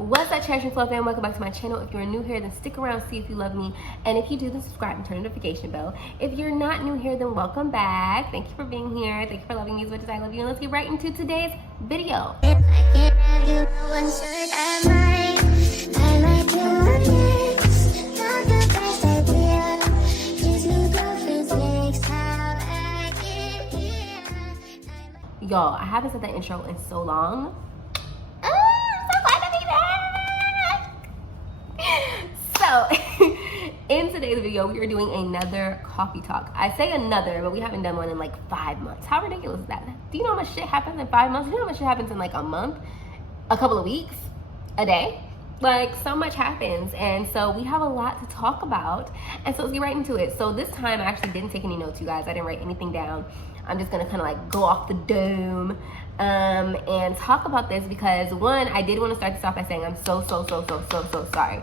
What's up, Cherishing Flow fam? Welcome back to my channel. If you're new here, then stick around, see if you love me. And if you do, then subscribe and turn the notification bell. If you're not new here, then welcome back. Thank you for being here. Thank you for loving me as much as I love you. And let's get right into today's video. Y'all, I haven't said that intro in so long. So, in today's video, we are doing another coffee talk. I say another, but we haven't done one in like 5 months. How ridiculous is that? Do you know how much shit happens in 5 months? Do you know how much shit happens in like a month, a couple of weeks, a day? Like, so much happens, and so we have a lot to talk about, and so let's get right into it. So this time I actually didn't take any notes, you guys. I didn't write anything down. I'm just gonna kind of like go off the dome and talk about this because, one, I did want to start this off by saying I'm so sorry.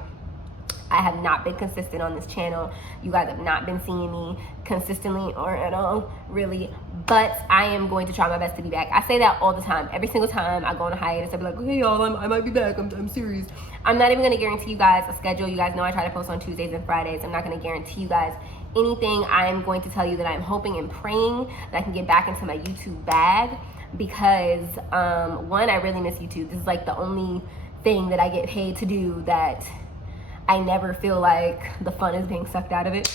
I have not been consistent on this channel. You guys have not been seeing me consistently or at all, really. But I am going to try my best to be back. I say that all the time. Every single time I go on a hiatus, I'll be like, hey y'all, I might be back. I'm serious. I'm not even gonna guarantee you guys a schedule. You guys know I try to post on Tuesdays and Fridays. I'm not gonna guarantee you guys anything. I'm going to tell you that I'm hoping and praying that I can get back into my YouTube bag because one, I really miss YouTube. This is like the only thing that I get paid to do that I never feel like the fun is being sucked out of it.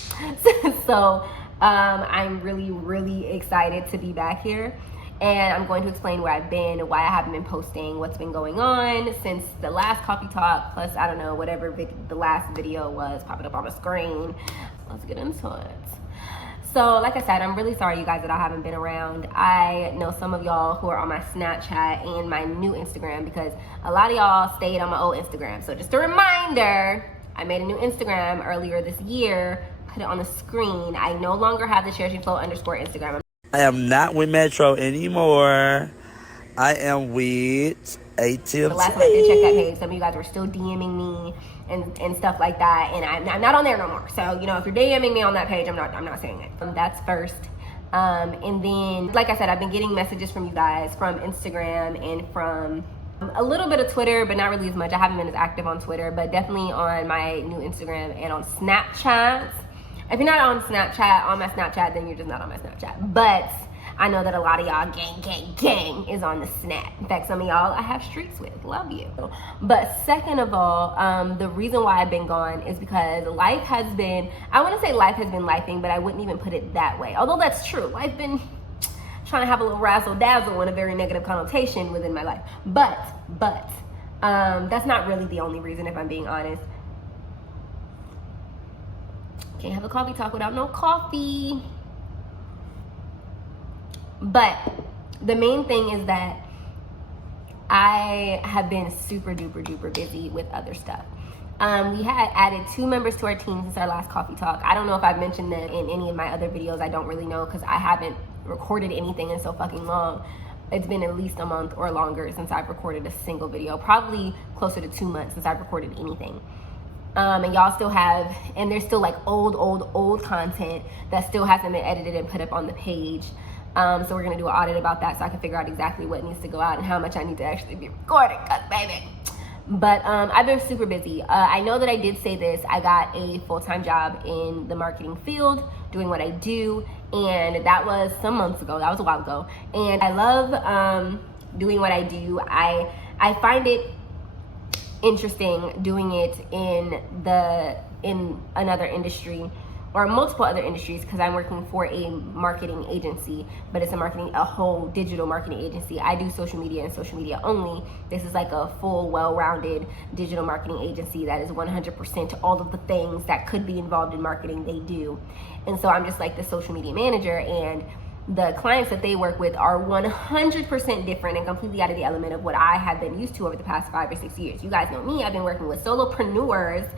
So I'm really excited to be back here. And I'm going to explain where I've been, why I haven't been posting, what's been going on since the last coffee talk, plus I don't know, whatever the last video was popping up on the screen. Let's get into it. So like I said, I'm really sorry you guys that I haven't been around. I know some of y'all who are on my Snapchat and my new Instagram because a lot of y'all stayed on my old Instagram. So just a reminder, I made a new Instagram earlier this year, put it on the screen. I no longer have the cherishingflow _ Instagram. I am not with Metro anymore. I am with ATM. The last time I did check that page, some of you guys were still DMing me and stuff like that, and I'm not on there no more. So, you know, if you're DMing me on that page, I'm not saying it. That's first. And then, like I said, I've been getting messages from you guys from Instagram and from a little bit of Twitter, but not really as much. I haven't been as active on Twitter, but definitely on my new Instagram and on Snapchat. If you're not on Snapchat, on my Snapchat, then you're just not on my Snapchat. But I know that a lot of y'all gang is on the Snap. In fact, some of y'all I have streaks with. Love you. But second of all, the reason why I've been gone is because life has been, I want to say life has been lifing, but I wouldn't even put it that way. Although that's true. Life been trying to have a little razzle dazzle and a very negative connotation within my life. But that's not really the only reason, if I'm being honest. Can't have a coffee talk without no coffee. But the main thing is that I have been super duper busy with other stuff. We had added 2 members to our team since our last coffee talk. I don't know if I've mentioned that in any of my other videos. I don't really know because I haven't recorded anything in so fucking long. It's been at least a month or longer since I've recorded a single video. Probably closer to 2 months since I've recorded anything. And y'all still have, and there's still like old content that still hasn't been edited and put up on the page. So we're gonna do an audit about that so I can figure out exactly what needs to go out and how much I need to actually be recording, cause baby. But I've been super busy. I know that I did say this, I got a full-time job in the marketing field, doing what I do, and that was some months ago, that was a while ago. And I love doing what I do. I find it interesting doing it in another industry or multiple other industries because I'm working for a marketing agency, but it's a whole digital marketing agency. I do social media and social media only. This is like a full, well-rounded digital marketing agency that is 100% all of the things that could be involved in marketing, they do. And so I'm just like the social media manager, and the clients that they work with are 100% different and completely out of the element of what I have been used to over the past 5 or 6 years. You guys know me, I've been working with solopreneurs,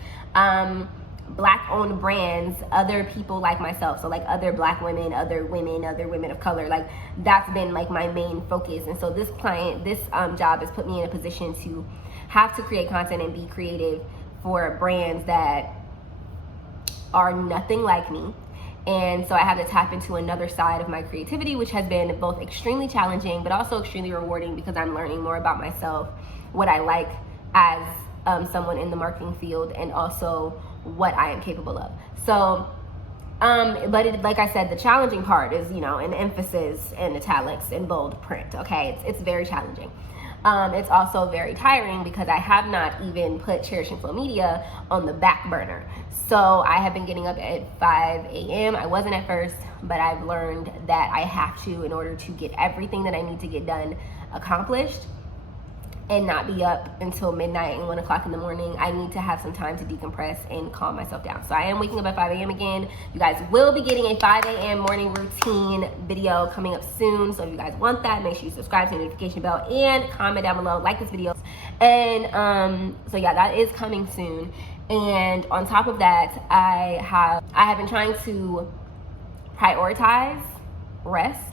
Black-owned brands, other people like myself, so like other Black women, other women of color. Like that's been like my main focus. And so this job has put me in a position to have to create content and be creative for brands that are nothing like me. And so I had to tap into another side of my creativity, which has been both extremely challenging, but also extremely rewarding because I'm learning more about myself, what I like as someone in the marketing field, and also what I am capable of. So, but like I said, the challenging part is, you know, in emphasis, in italics, in bold print. Okay, it's very challenging. It's also very tiring because I have not even put Cherishing Flow Media on the back burner. So I have been getting up at 5 a.m. I wasn't at first, but I've learned that I have to, in order to get everything that I need to get done accomplished and not be up until midnight and 1 o'clock in the morning, I need to have some time to decompress and calm myself down. So I am waking up at 5 a.m. again. You guys will be getting a 5 a.m. morning routine video coming up soon. So if you guys want that, make sure you subscribe to the notification bell and comment down below, like this video. And so yeah, that is coming soon. And on top of that, I have been trying to prioritize rest.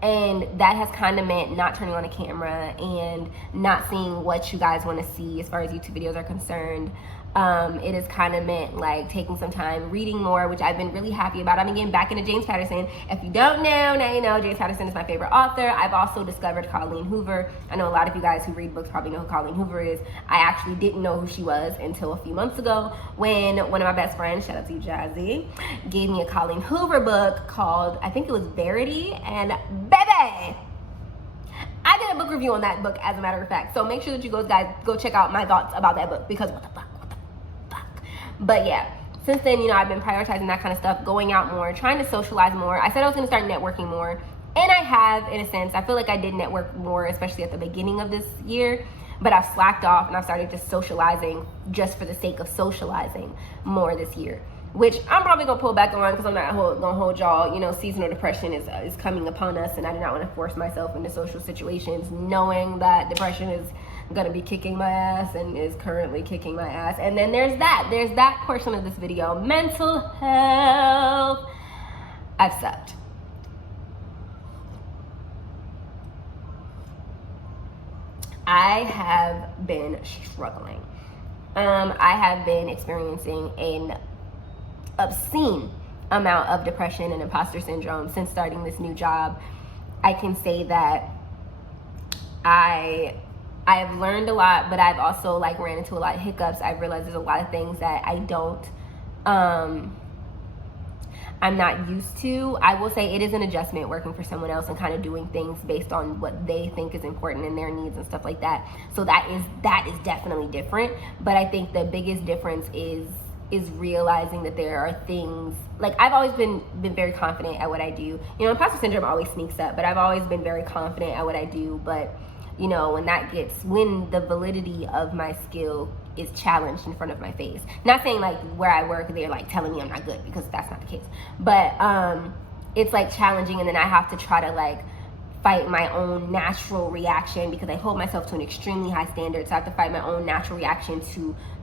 And that has kind of meant not turning on a camera and not seeing what you guys want to see as far as YouTube videos are concerned. It has kind of meant like taking some time reading more, which I've been really happy about. I've been getting back into James Patterson. If you don't know, now you know. James Patterson is my favorite author. I've also discovered Colleen Hoover. I know a lot of you guys who read books probably know who Colleen Hoover is. I actually didn't know who she was until a few months ago when one of my best friends, shout out to you, Jazzy, gave me a Colleen Hoover book called, I think it was Verity, and baby, I did a book review on that book, as a matter of fact. So make sure that you guys go check out my thoughts about that book, because what the fuck. But yeah, since then, you know, I've been prioritizing that kind of stuff, going out more, trying to socialize more. I said I was going to start networking more, and I have, in a sense. I feel like I did network more, especially at the beginning of this year, but I've slacked off and I've started just socializing just for the sake of socializing more this year, which I'm probably going to pull back on because I'm not going to hold y'all. You know, seasonal depression is coming upon us, and I do not want to force myself into social situations knowing that depression is gonna be kicking my ass and is currently kicking my ass. And then there's that portion of this video, mental health. I've sucked. I have been struggling. I have been experiencing an obscene amount of depression and imposter syndrome since starting this new job. I can say that I have learned a lot, but I've also like ran into a lot of hiccups. I've realized there's a lot of things that I'm not used to. I will say it is an adjustment working for someone else and kind of doing things based on what they think is important and their needs and stuff like that. So that is definitely different. But I think the biggest difference is realizing that there are things, like I've always been very confident at what I do. You know, imposter syndrome always sneaks up, but I've always been very confident at what I do. But you know, when the validity of my skill is challenged in front of my face. Not saying like where I work, they're like telling me I'm not good, because that's not the case. But it's like challenging, and then I have to try to like fight my own natural reaction, because I hold myself to an extremely high standard. So I have to fight my own natural reaction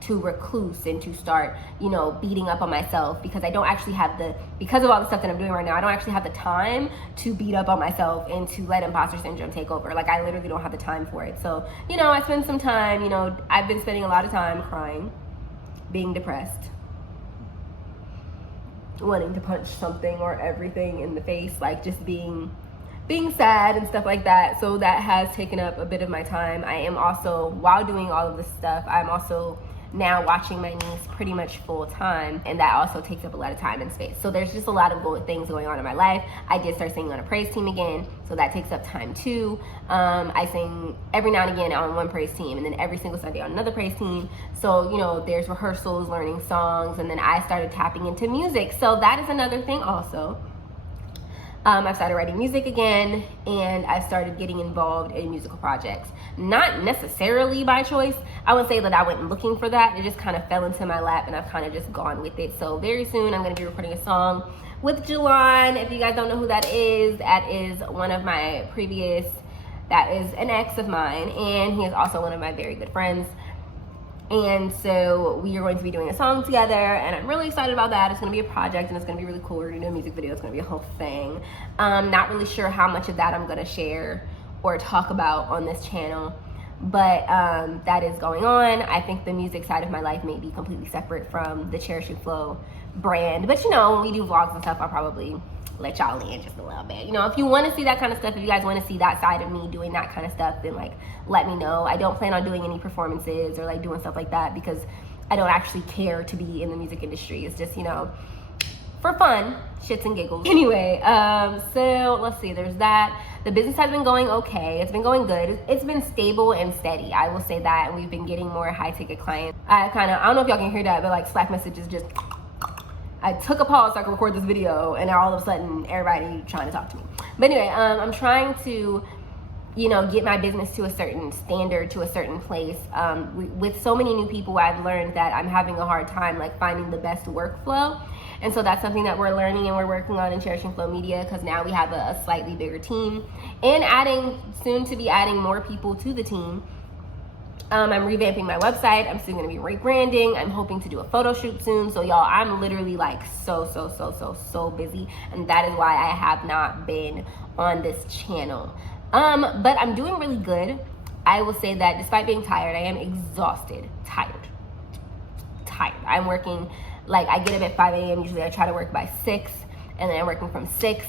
to recluse and to start, you know, beating up on myself, because I don't actually have because of all the stuff that I'm doing right now, I don't actually have the time to beat up on myself and to let imposter syndrome take over. Like I literally don't have the time for it. So, you know, I spend some time, you know, I've been spending a lot of time crying, being depressed, wanting to punch something or everything in the face, like just being sad and stuff like that. So that has taken up a bit of my time. I am also, while doing all of this stuff, I'm also now watching my niece pretty much full time, and that also takes up a lot of time and space. So there's just a lot of things going on in my life. I did start singing on a praise team again, so that takes up time too. I sing every now and again on one praise team, and then every single Sunday on another praise team. So, you know, there's rehearsals, learning songs, and then I started tapping into music. So that is another thing also. I've started writing music again, and I've started getting involved in musical projects. Not necessarily by choice. I would say that I went looking for that. It just kind of fell into my lap, and I've kind of just gone with it. So very soon I'm going to be recording a song with Jelon. If you guys don't know who that is one of my that is an ex of mine, and he is also one of my very good friends. And so we are going to be doing a song together, and I'm really excited about that. It's going to be a project, and it's going to be really cool. We're going to do a music video. It's going to be a whole thing. Not really sure how much of that I'm going to share or talk about on this channel, but that is going on. I think the music side of my life may be completely separate from the Cherishing Flow brand. But you know, when we do vlogs and stuff, I'll probably let y'all in just a little bit. You know, if you want to see that kind of stuff, if you guys want to see that side of me doing that kind of stuff, then like let me know. I don't plan on doing any performances or like doing stuff like that because I don't actually care to be in the music industry. It's just, you know, for fun, shits and giggles. Anyway, so let's see, there's that. The business has been going okay. It's been going good. It's been stable and steady, I will say that. And we've been getting more high ticket clients. I don't know if y'all can hear that, but like Slack messages just, I took a pause so I could record this video, and now all of a sudden everybody trying to talk to me. But anyway, I'm trying to, you know, get my business to a certain standard, to a certain place. With so many new people, I've learned that I'm having a hard time like finding the best workflow. And so that's something that we're learning and we're working on in Cherishing Flow Media, because now we have a slightly bigger team and soon to be adding more people to the team. I'm revamping my website. I'm soon going to be rebranding. I'm hoping to do a photo shoot soon. So y'all, I'm literally like so busy, and that is why I have not been on this channel. But I'm doing really good. I will say that despite being tired, I am exhausted, tired. I'm working, like I get up at 5 a.m. Usually I try to work by 6, and then I'm working from 6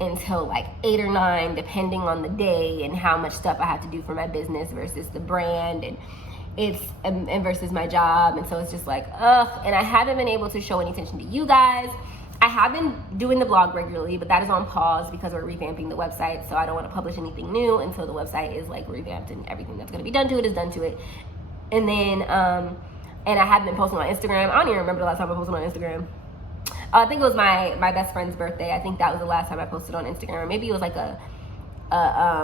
until like 8 or 9, depending on the day and how much stuff I have to do for my business versus the brand and versus my job. And so it's just like, and I haven't been able to show any attention to you guys. I have been doing the blog regularly, but that is on pause because we're revamping the website. So I don't want to publish anything new until the website is like revamped and everything that's going to be done to it is done to it. And then, and I haven't been posting on Instagram. I don't even remember the last time I posted on Instagram. I think it was my best friend's birthday. I think that was the last time I posted on Instagram. Or maybe it was like a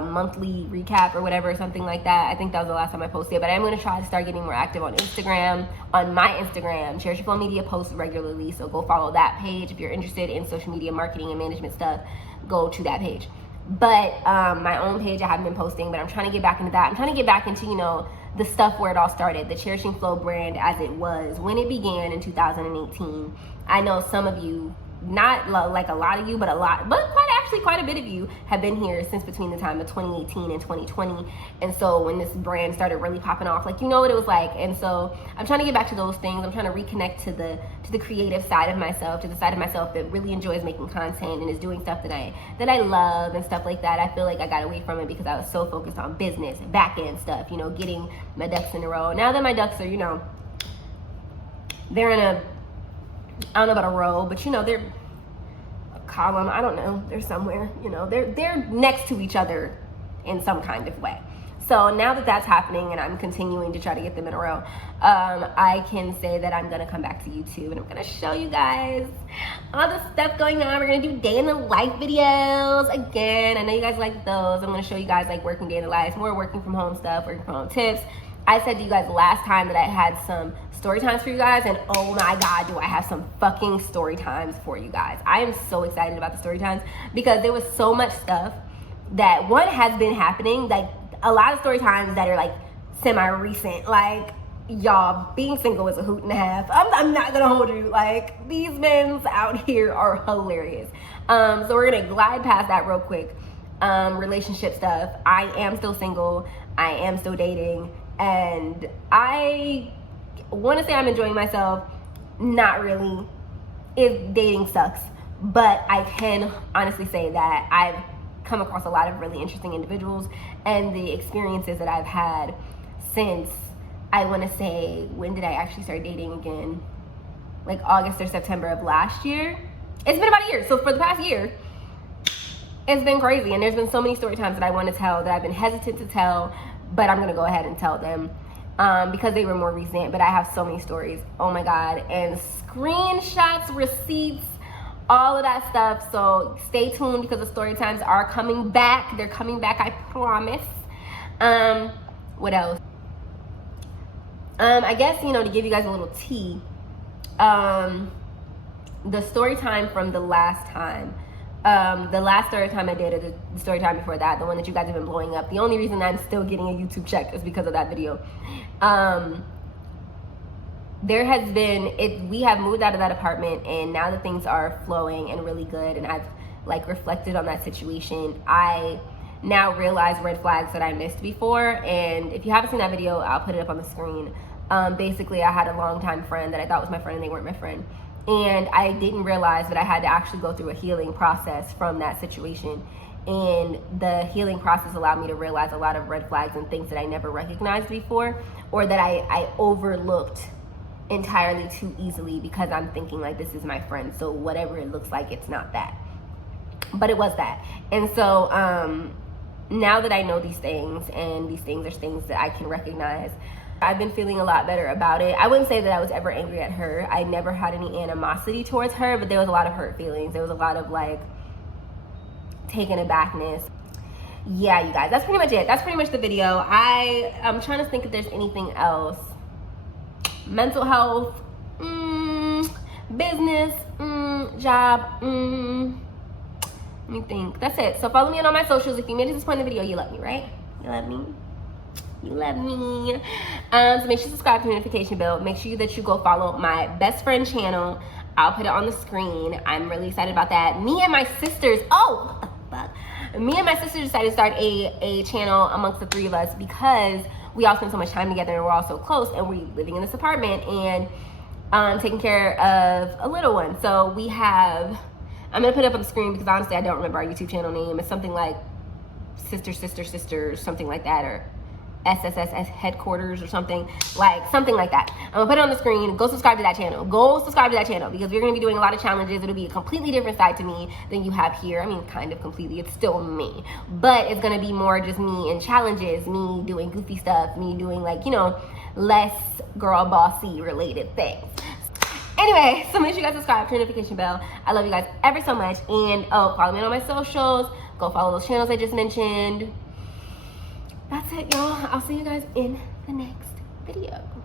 monthly recap or whatever, something like that. I think that was the last time I posted. But I'm going to try to start getting more active on Instagram. On my Instagram, Cherishing Flow Media posts regularly. So go follow that page. If you're interested in social media marketing and management stuff, go to that page. But my own page, I haven't been posting, but I'm trying to get back into that. I'm trying to get back into, you know, the stuff where it all started, the Cherishing Flow brand as it was when it began in 2018. I know some of you, not like a lot of you, but quite a bit of you have been here since between the time of 2018 and 2020. And so when this brand started really popping off, like, you know what it was like. And so I'm trying to get back to those things. I'm trying to reconnect to the creative side of myself, to the side of myself that really enjoys making content and is doing stuff that I love and stuff like that. I feel like I got away from it because I was so focused on business, back end stuff, you know, getting my ducks in a row. Now that my ducks are, you know, they're in a, I don't know about a row, but you know, they're a column, I don't know, they're somewhere, you know, they're next to each other in some kind of way. So now that that's happening and I'm continuing to try to get them in a row, I can say that I'm gonna come back to YouTube and I'm gonna show you guys all the stuff going on. We're gonna do day in the life videos again. I know you guys like those. I'm gonna show you guys like working day in the life, more working from home stuff, working from home tips. I said to you guys last time that I had some story times for you guys, and oh my God, do I have some fucking story times for you guys. I am so excited about the story times because there was so much stuff that one has been happening, like a lot of story times that are like semi-recent, like y'all, being single is a hoot and a half. I'm not gonna hold you, like these men's out here are hilarious. So we're gonna glide past that real quick. Relationship stuff, I am still single, I am still dating, and I want to say I'm enjoying myself. Not really. If dating sucks, but I can honestly say that I've come across a lot of really interesting individuals, and the experiences that I've had since, I want to say, when did I actually start dating again? Like August or September of last year. It's been about a year. So for the past year, it's been crazy, and there's been so many story times that I want to tell that I've been hesitant to tell, but I'm gonna go ahead and tell them because they were more recent. But I have so many stories, oh my God, and screenshots, receipts, all of that stuff. So stay tuned because the story times are coming back. They're coming back, I promise. What else? I guess, you know, to give you guys a little tea, the story time from the last time, the last story time I did, or the story time before that, the one that you guys have been blowing up, the only reason I'm still getting a YouTube check is because of that video. There has been, we have moved out of that apartment, and now that things are flowing and really good, and I've like reflected on that situation, I now realize red flags that I missed before. And if you haven't seen that video, I'll put it up on the screen. Basically, I had a longtime friend that I thought was my friend, and they weren't my friend. And I didn't realize that I had to actually go through a healing process from that situation. And the healing process allowed me to realize a lot of red flags and things that I never recognized before, or that I overlooked entirely too easily, because I'm thinking like, this is my friend, so whatever it looks like, it's not that. But it was that. And so now that I know these things, and these things are things that I can recognize, I've been feeling a lot better about it. I wouldn't say that I was ever angry at her. I never had any animosity towards her, but there was a lot of hurt feelings. There was a lot of like taken abackness. Yeah, you guys, that's pretty much it. That's pretty much the video. I'm trying to think if there's anything else. Mental health, business, job, let me think. That's it. So follow me on all my socials. If you made it to this point in the video, you love me, right? You love me? You love me. So make sure you subscribe to the notification bell. Make sure that you go follow my best friend channel. I'll put it on the screen. I'm really excited about that. Me and my sisters, oh, what the fuck? Me and my sister decided to start a channel amongst the three of us, because we all spend so much time together and we're all so close, and we're living in this apartment and taking care of a little one. So we have, I'm gonna put it up on the screen because honestly I don't remember our YouTube channel name. It's something like Sister, something like that, or SSS headquarters or something like that. I'm gonna put it on the screen. Go subscribe to that channel. Go subscribe to that channel, because we're gonna be doing a lot of challenges. It'll be a completely different side to me than you have here. I mean, kind of completely. It's still me, but it's gonna be more just me and challenges, me doing goofy stuff, me doing like, you know, less girl bossy related things. Anyway, so make sure you guys subscribe, turn the notification bell. I love you guys ever so much. And follow me on all my socials. Go follow those channels I just mentioned. That's it, y'all. I'll see you guys in the next video.